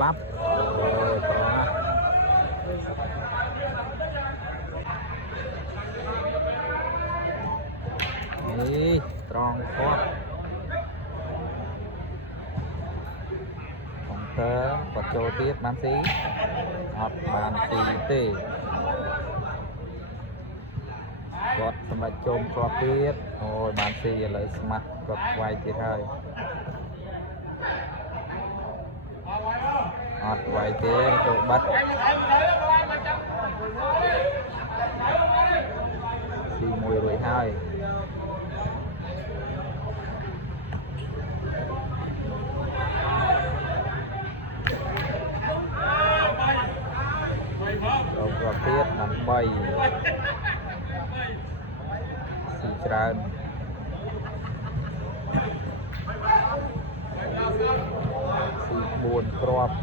ស្លាប់អូយត្រង់ណានេះត្រង់គាត់កំតើគាត់ចូលទៀតបានស៊ីអត់បានស៊ីទេគាត់សម្រាប់ចូលគាត់ទៀតអូយបានស៊ីឥឡូវស្មាត់គាត់វាយទៀតហើយអត់វាយទេចូលបាត់ស៊ីមួយរួចហើយចូលគាត់ទៀតដើម្បីស៊ីច្រើនស៊ី4គ្រាប់